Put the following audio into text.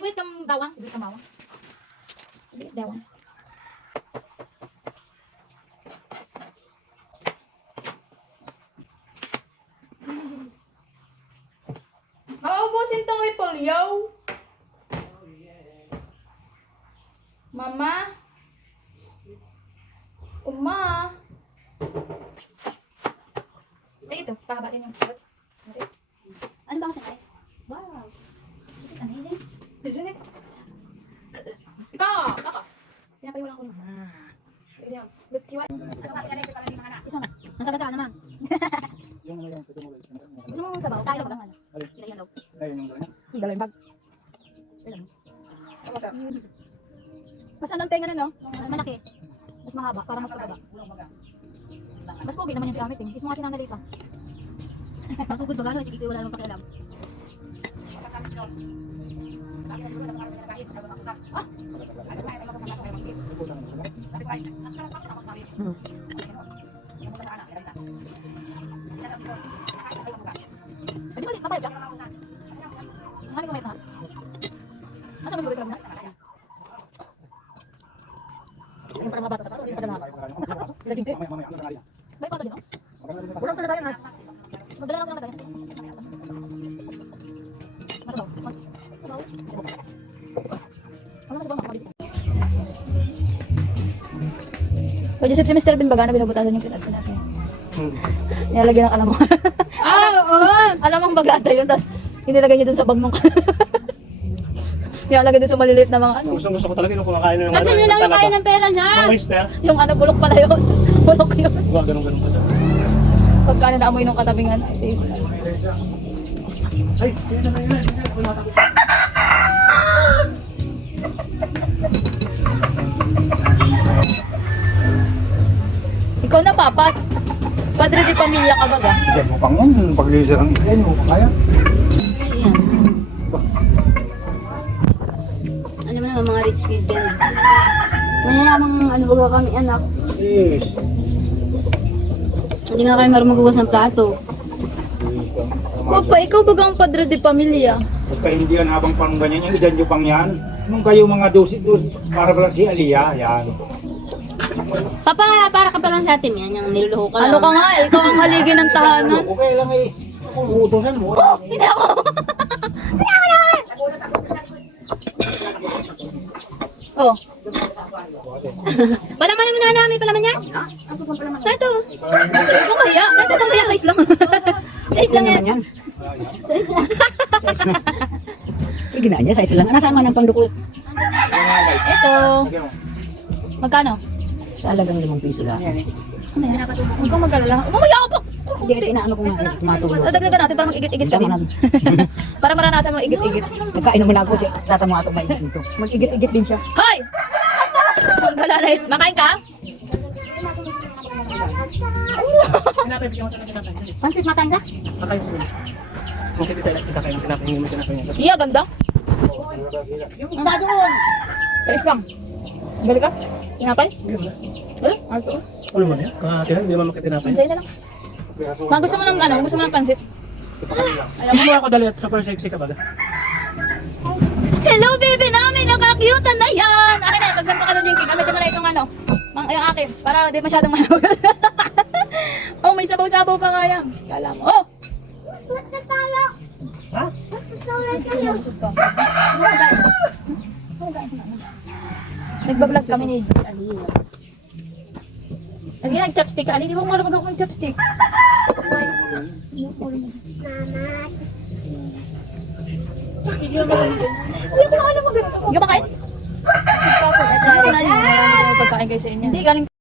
sibuyas kang bawang. Sibuyas kang bawang. Sibuyas bawang. Mauubusin tong repolyo. Mama. Uma. Ay, ito. Pakabatin yung carrots. Ano ba kasi? Wow. Amazing. Isn't it? Ika! Kaka! Pinapahiwalan ko lang. Ganyan. But you want? Isa na. Nasagasa ka naman. Gusto mo sabaw? Tayo ba naman? Kinayan daw. Dala yung bag. Mas anong tenga na, no? Mas malaki. Mas mahaba, para mas pababa. Mas pogi naman yan si Amit, eh. Kiss mo kasi nanalita. Masugod ba gano'n? Sige, wala naman pakialam. Pwede ba, papayag siya? Ang haling kumait na. Asa mas bagay sa laguna? Yung parang mabata sa tao, yung padala. Ilagimti. May pato din, no? Walang talaga yan, ha? Magdala lang silang lagay. Masabaw. Masabaw. Ano masabaw na? Pwede si Mr. Bin Baga na binubutasan yung pinag-pinag. Nilalagyan ng alamang. Oo! Alamang bagata yun, tapos inilagay niya dun sa bag nung nilalagay dun sa maliliit na mga ano. Gusto ko talaga yung kumakain ng Kasi nila yung kaya ng pera niya. Yung oyster. Yung ano, bulok pala yun. Bulok yun. Diba, ganun pa siya. Pagka naamoy nung katabingan, ay, Ay, yun na yun. ikaw na papat. Padre di pamilya ka baga. Hindi mo pang yan. Pag-laser ang ikay mo. Kaya? Ayan. Ano mo naman mga rich kid yan. Mayayamang ano baga kami anak. Yes. Hindi nga kayo marunong maghugas ng plato. Papa, ikaw baga ang padre di pamilya. Pagka hindi yan habang pang ganyan, yung edad nyo pang yan. Nung kayo mga dosi doon, para ba lang si Aliyah, yan. Papa, para ka pa lang sa atin yan. Yung niluluho ka lang. Ano ka nga, ikaw ang haligi ng tahanan. Okay lang eh. Kung uutosan mo. Hindi ako. Oh, Palaman mo na namin, palaman yan. Ito. ikaw kaya? Ito kaya size lang. Size lang yan. Sige na niya, size lang. Nasaan man ang pangdukot? Ito. Magkano? Sa alagang 5 piso lang. Ano yan? Huwag kang mag-alala. Mamaya ako pa! Hindi, inaano ko nga, matulog. Nadagdagan natin para mag-igit-igit ka din. Para maranasan mo igit-igit. Nagkain mo lang ako, tata mo ato mainit ito. Mag-igit-igit din siya. Hoy! Huwag ka lalait. Makain ka? Pansit makan ka? Kakain sila. Kung hindi tayo kakain ng tinapay, hindi mo tinapay niya. Iya, ganda. Ang ba doon? Talis lang. Balik ka? Tinapay? Eh? Arto? Ano mo na yan? Kaya hindi naman makatinapay. Sa'yo na lang. Ma, gusto mo ng ano? Gusto mo ng pansit? Alam mo ako dali at super sexy ka ba? Hello, baby namin! Nakakyutan na yan! Akin na, pagsanto ka na din, gamit mo na itong ano. Yung akin, para di masyadong malugal. Oh, may sabaw-sabaw pa nga yan. Kala mo. Oh! Ha? Nagbablog kami ni Ali. Lagi nag-chopstick ka. Ali, di ba marunong ako ng-chopstick? Why? Hindi ko alam mo ganito. Hindi ka makain? Ito na yung pagkain kayo sa inyo. Hindi, galing